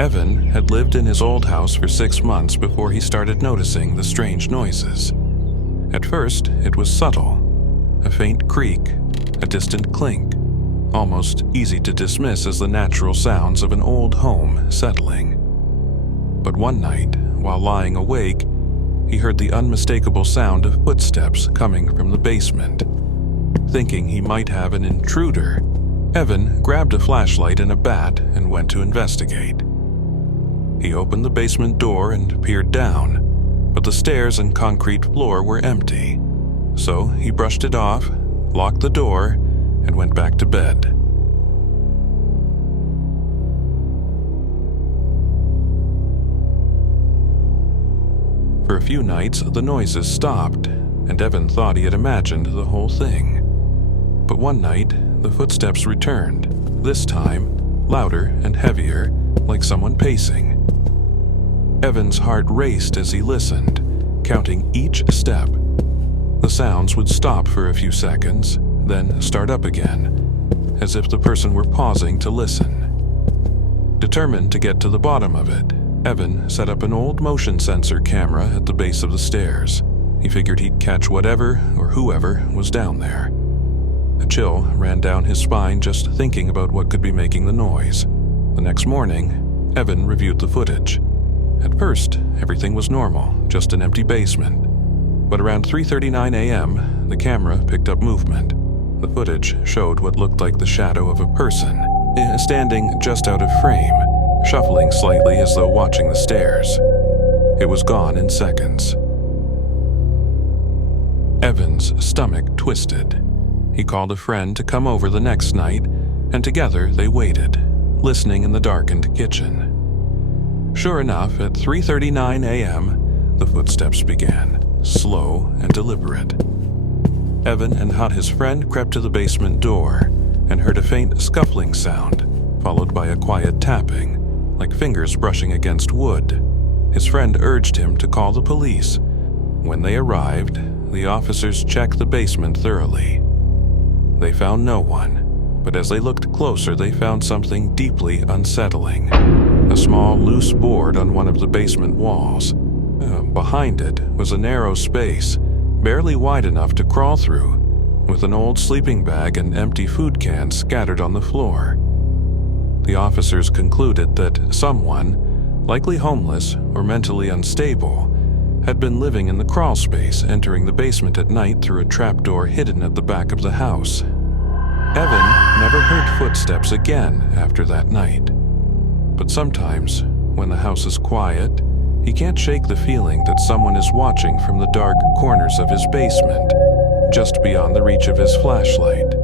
Evan had lived in his old house for 6 months before he started noticing the strange noises. At first, it was subtle. A faint creak, a distant clink, almost easy to dismiss as the natural sounds of an old home settling. But one night, while lying awake, he heard the unmistakable sound of footsteps coming from the basement. Thinking he might have an intruder, Evan grabbed a flashlight and a bat and went to investigate. He opened the basement door and peered down, but the stairs and concrete floor were empty. So he brushed it off, locked the door, and went back to bed. For a few nights, the noises stopped, and Evan thought he had imagined the whole thing. But one night, the footsteps returned, this time louder and heavier, like someone pacing. Evan's heart raced as he listened, counting each step. The sounds would stop for a few seconds, then start up again, as if the person were pausing to listen. Determined to get to the bottom of it, Evan set up an old motion sensor camera at the base of the stairs. He figured he'd catch whatever or whoever was down there. A chill ran down his spine just thinking about what could be making the noise. The next morning, Evan reviewed the footage. At first, everything was normal, just an empty basement. But around 3:39 a.m., the camera picked up movement. The footage showed what looked like the shadow of a person, standing just out of frame, shuffling slightly as though watching the stairs. It was gone in seconds. Evan's stomach twisted. He called a friend to come over the next night, and together they waited, listening in the darkened kitchen. Sure enough, at 3:39 a.m., the footsteps began, slow and deliberate. Evan and his friend crept to the basement door and heard a faint scuffling sound, followed by a quiet tapping, like fingers brushing against wood. His friend urged him to call the police. When they arrived, the officers checked the basement thoroughly. They found no one, but as they looked closer, they found something deeply unsettling. A small, loose board on one of the basement walls. Behind it was a narrow space, barely wide enough to crawl through, with an old sleeping bag and empty food cans scattered on the floor. The officers concluded that someone, likely homeless or mentally unstable, had been living in the crawl space, entering the basement at night through a trapdoor hidden at the back of the house. Evan never heard footsteps again after that night. But sometimes, when the house is quiet, he can't shake the feeling that someone is watching from the dark corners of his basement, just beyond the reach of his flashlight.